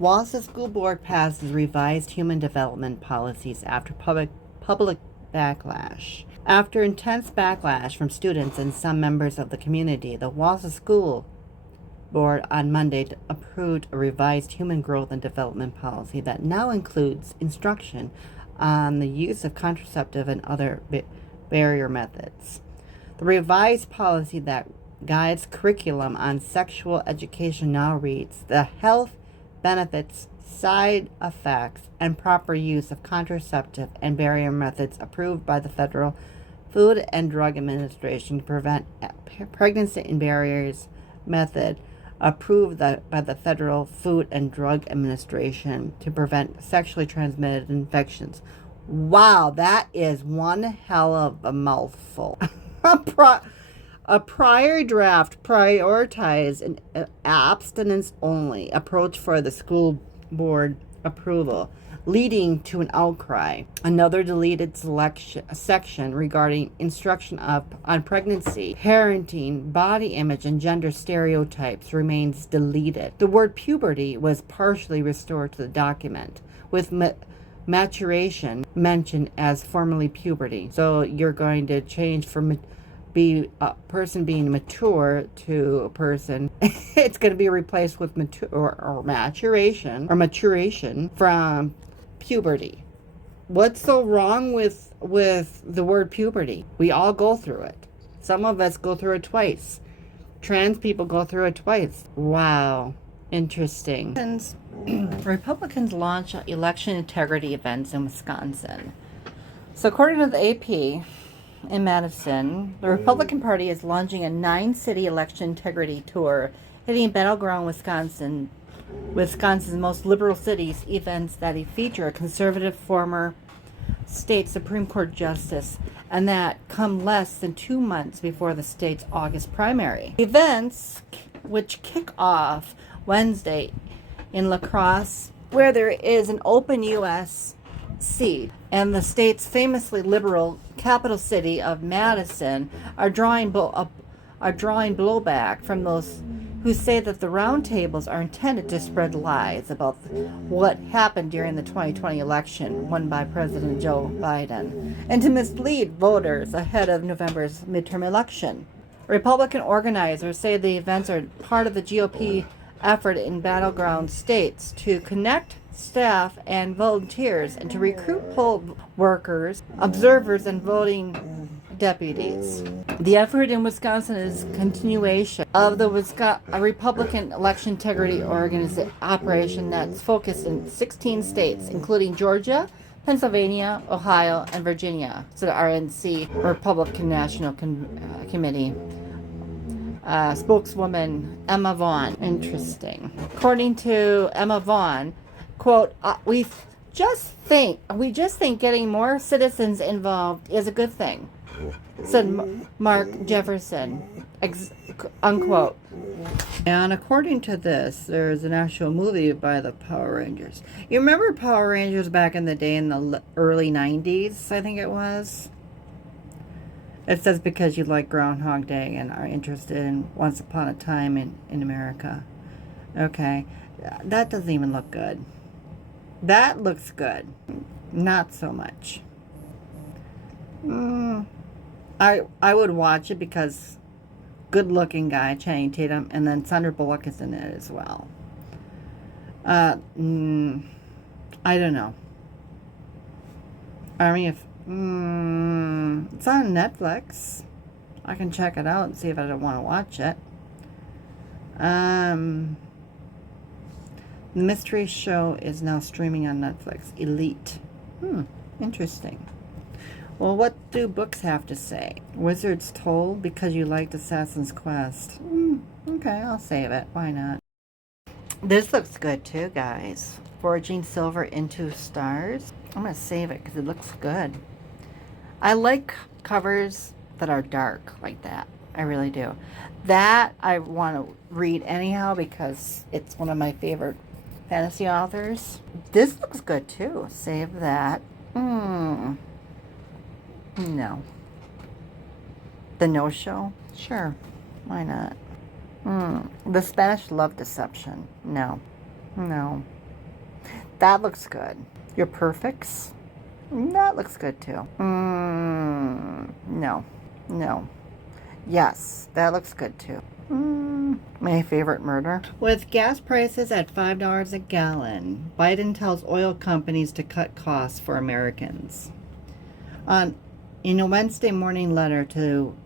Wallace School Board passes revised human development policies after public backlash. After intense backlash from students and some members of the community, the Wallace School Board on Monday approved a revised human growth and development policy that now includes instruction on the use of contraceptive and other barrier methods. The revised policy that guides curriculum on sexual education now reads: the health, benefits, side effects, and proper use of contraceptive and barrier methods approved by the Federal Food and Drug Administration to prevent pregnancy and barriers method approved by the Federal Food and Drug Administration to prevent sexually transmitted infections. Wow, that is one hell of a mouthful. A prior draft prioritized an abstinence-only approach for the school board approval, leading to an outcry. Another deleted section regarding instruction on pregnancy, parenting, body image, and gender stereotypes remains deleted. The word puberty was partially restored to the document, with maturation mentioned as formerly puberty. So you're going to change from be a person being mature to a person. It's going to be replaced with mature or maturation from puberty. What's so wrong with the word puberty? We all go through it. Some of us go through it twice. Trans people go through it twice. Wow. Interesting. Republicans launch election integrity events in Wisconsin. So according to the AP, in Madison, the Republican Party is launching a 9-city election integrity tour, hitting battleground Wisconsin's most liberal cities, events that feature a conservative former state Supreme Court justice, and that come less than 2 months before the state's August primary. Events, which kick off Wednesday in La Crosse, where there is an open U.S. seat, and the state's famously liberal capital city of Madison, are drawing blowback from those who say that the roundtables are intended to spread lies about what happened during the 2020 election won by President Joe Biden, and to mislead voters ahead of November's midterm election. Republican organizers say the events are part of the GOP effort in battleground states to connect staff and volunteers and to recruit poll workers, observers, and voting deputies. The effort in Wisconsin is continuation of the Republican election integrity operation that's focused in 16 states, including Georgia, Pennsylvania, Ohio, and Virginia. So the RNC, Republican National Committee. Spokeswoman Emma Vaughn. Interesting. According to Emma Vaughn, quote, we just think getting more citizens involved is a good thing, said Mark Jefferson, unquote. And according to this, there's an actual movie by the Power Rangers. You remember Power Rangers back in the day in the early 90s, I think it was? It says because you like Groundhog Day and are interested in Once Upon a Time in America. Okay, that doesn't even look good. That looks good. Not so much. I would watch it because good looking guy, Channing Tatum, and then Sandra Bullock is in it as well. I don't know. I mean, if it's on Netflix, I can check it out and see if I don't want to watch it. The mystery show is now streaming on Netflix. Elite. Interesting. Well, what do books have to say? Wizards Told because you liked Assassin's Quest. Okay, I'll save it. Why not? This looks good too, guys. Forging Silver into Stars. I'm going to save it because it looks good. I like covers that are dark like that. I really do. That I want to read anyhow because it's one of my favorite fantasy authors. This looks good too. Save that. No. The No-Show? Sure. Why not? The Spanish Love Deception. No. That looks good. Your perfects? That looks good too. No. No. Yes, that looks good too. My favorite murder. With gas prices at $5 a gallon, Biden tells oil companies to cut costs for Americans. In a Wednesday morning letter to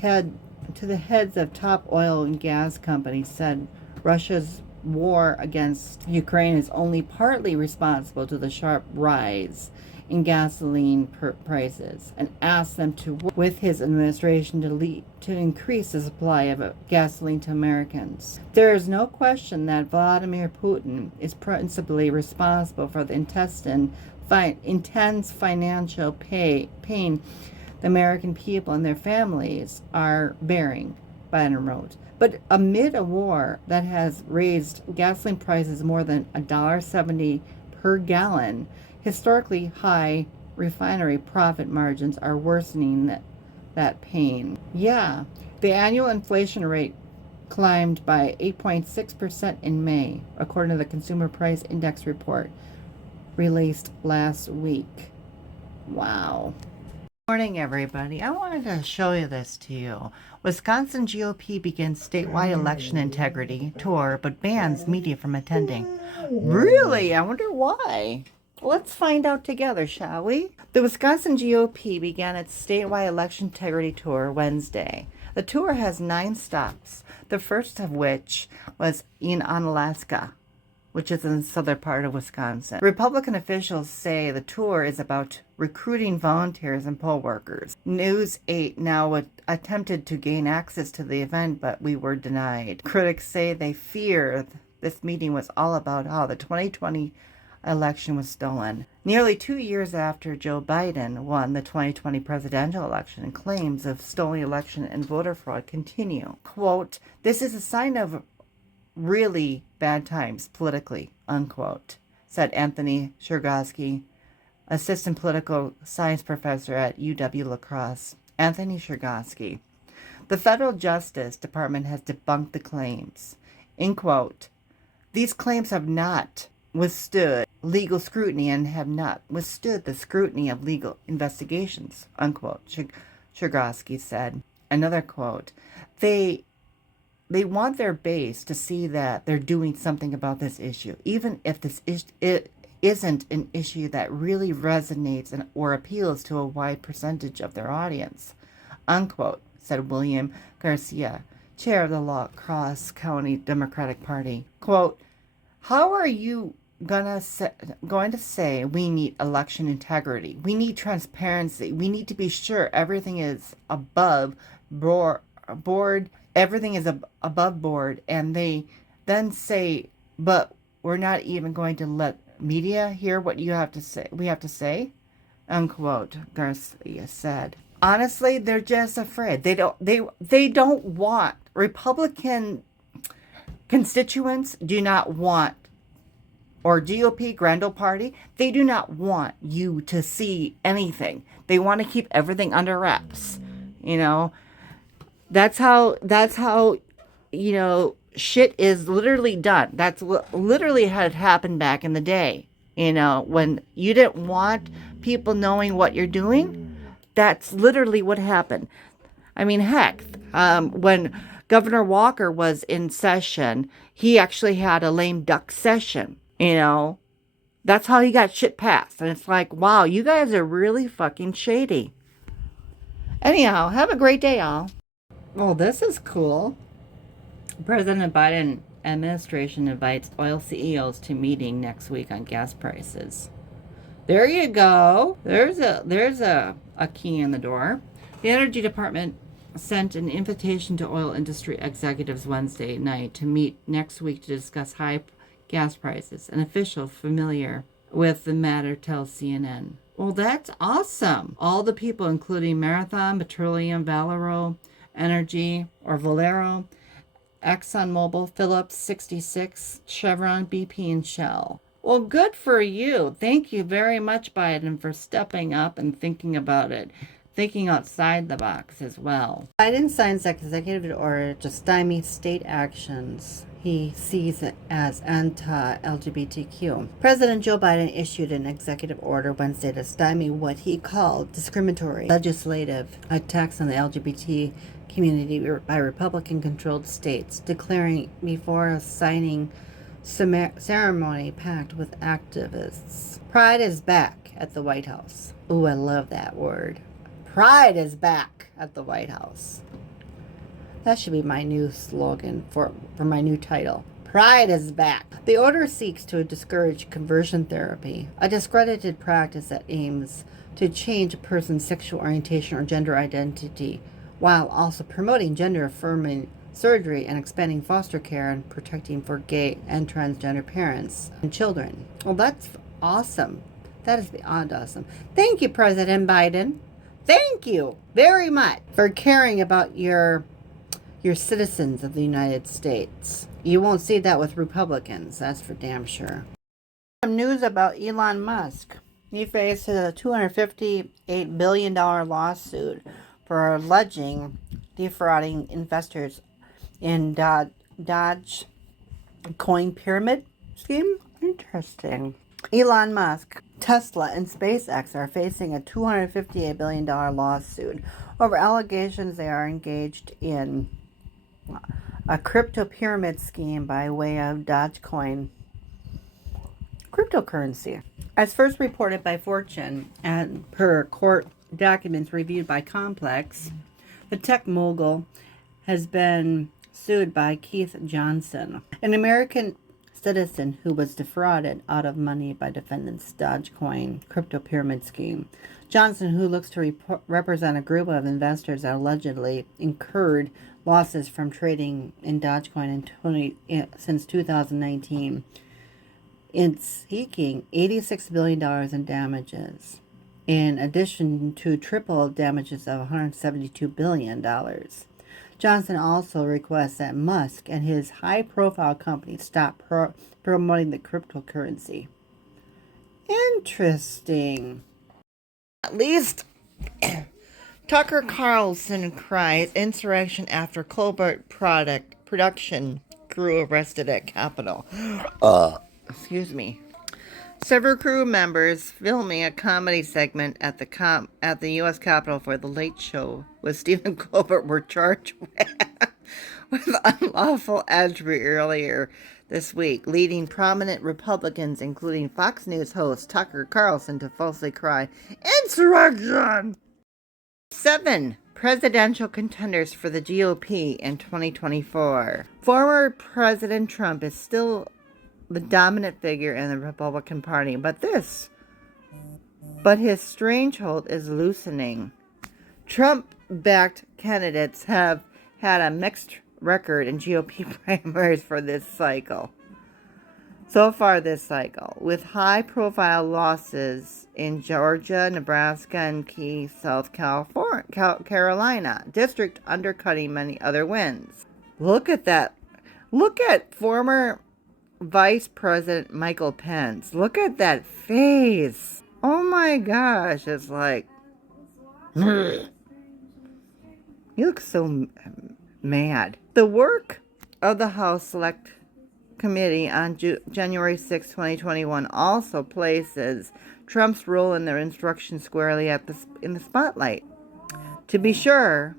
the heads of top oil and gas companies, said Russia's war against Ukraine is only partly responsible to the sharp rise in gasoline prices, and asked them to work with his administration to increase the supply of gasoline to Americans. There is no question that Vladimir Putin is principally responsible for the intense financial pain the American people and their families are bearing, Biden wrote. But amid a war that has raised gasoline prices more than $1.70 per gallon, historically high refinery profit margins are worsening that pain. Yeah, the annual inflation rate climbed by 8.6% in May, according to the Consumer Price Index report released last week. Wow. Good morning, everybody. I wanted to show you this to you. Wisconsin GOP begins statewide election integrity tour, but bans media from attending. Really? I wonder why. Let's find out together, shall we? The Wisconsin GOP began its statewide election integrity tour Wednesday. The tour has 9 stops, the first of which was in Onalaska, which is in the southern part of Wisconsin. Republican officials say the tour is about recruiting volunteers and poll workers. News 8 now attempted to gain access to the event, but we were denied. Critics say they fear this meeting was all about how the 2020 election was stolen. Nearly 2 years after Joe Biden won the 2020 presidential election, claims of stolen election and voter fraud continue. Quote, "This is a sign of really bad times politically," unquote, said Anthony Chergosky, assistant political science professor at UW-La Crosse. Anthony Chergosky. The federal Justice Department has debunked the claims. In quote, "These claims have not withstood legal scrutiny and have not withstood the scrutiny of legal investigations," unquote, Chergosky said. Another quote, They want their base to see that they're doing something about this issue, even if it isn't an issue that really resonates or appeals to a wide percentage of their audience," unquote, said William Garcia, chair of the La Crosse County Democratic Party. Quote, "How are you going to say we need election integrity? We need transparency. We need to be sure everything is above board. Everything is above board." And they then say, "But we're not even going to let media hear what you have to say. We have to say," unquote, Garcia said. Honestly, they're just afraid. They don't want Republican constituents do not want, or GOP Grendel Party, they do not want you to see anything. They want to keep everything under wraps. You know, that's how shit is literally done. That's what literally had happened back in the day. When you didn't want people knowing what you're doing, that's literally what happened. I mean, heck, when Governor Walker was in session, he actually had a lame duck session. That's how he got shit passed. And it's like, wow, you guys are really fucking shady. Anyhow, have a great day, y'all. Well, this is cool. President Biden administration invites oil CEOs to meeting next week on gas prices. There you go. There's a key in the door. The Energy Department sent an invitation to oil industry executives Wednesday night to meet next week to discuss high gas prices. An official familiar with the matter tells CNN. Well, that's awesome. All the people, including Marathon, Petroleum, Valero, Energy, or Valero, ExxonMobil, Phillips 66, Chevron, BP, and Shell. Well, good for you. Thank you very much, Biden, for stepping up and thinking about it. Thinking outside the box as well. Biden signs executive order to stymie state actions. he sees it as anti-LGBTQ. President Joe Biden issued an executive order Wednesday to stymie what he called discriminatory legislative attacks on the LGBT community by Republican-controlled states, declaring before signing ceremony packed with activists. Pride is back at the White House. Ooh, I love that word. Pride is back at the White House. That should be my new slogan for my new title. Pride is back. The order seeks to discourage conversion therapy, a discredited practice that aims to change a person's sexual orientation or gender identity, while also promoting gender-affirming surgery and expanding foster care and protecting for gay and transgender parents and children. Well, that's awesome. That is beyond awesome. Thank you, President Biden. Thank you very much for caring about your citizens of the United States. You won't see that with Republicans, that's for damn sure. Some news about Elon Musk. He faces a $258 billion lawsuit for alleging defrauding investors in Doge coin pyramid scheme. Interesting. Elon Musk, Tesla, and SpaceX are facing a $258 billion lawsuit over allegations they are engaged in a crypto pyramid scheme by way of Dogecoin cryptocurrency. As first reported by Fortune and per court documents reviewed by Complex, the tech mogul has been sued by Keith Johnson, an American citizen who was defrauded out of money by defendants' Dogecoin crypto pyramid scheme. Johnson, who looks to represent a group of investors that allegedly incurred losses from trading in Dogecoin since 2019, is seeking $86 billion in damages, in addition to triple damages of $172 billion. Johnson also requests that Musk and his high-profile company stop promoting the cryptocurrency. Interesting. At least Tucker Carlson cries insurrection after Colbert production crew arrested at Capitol. Excuse me. Several crew members filming a comedy segment at the U.S. Capitol for The Late Show with Stephen Colbert were charged with unlawful entry earlier this week, leading prominent Republicans, including Fox News host Tucker Carlson, to falsely cry, "Insurrection!" 7 presidential contenders for the GOP in 2024. Former President Trump is still the dominant figure in the Republican Party, but his stranglehold is loosening. Trump-backed candidates have had a mixed record in GOP primaries for this cycle. So far this cycle, with high-profile losses in Georgia, Nebraska, and key South Carolina district undercutting many other wins. Look at that. Look at former Vice President Michael Pence. Look at that face. Oh my gosh. It's like, he looks so mad. The work of the House Select Committee on January 6, 2021 also places Trump's role in their insurrection squarely in the spotlight. To be sure,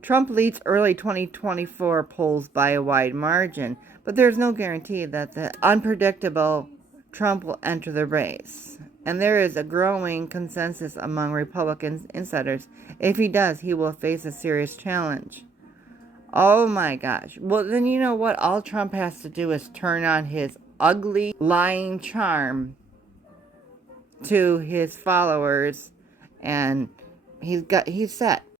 Trump leads early 2024 polls by a wide margin, but there's no guarantee that the unpredictable Trump will enter the race. And there is a growing consensus among Republican insiders. If he does, he will face a serious challenge. Oh my gosh. Well, then you know what? All Trump has to do is turn on his ugly, lying charm to his followers, and he's set.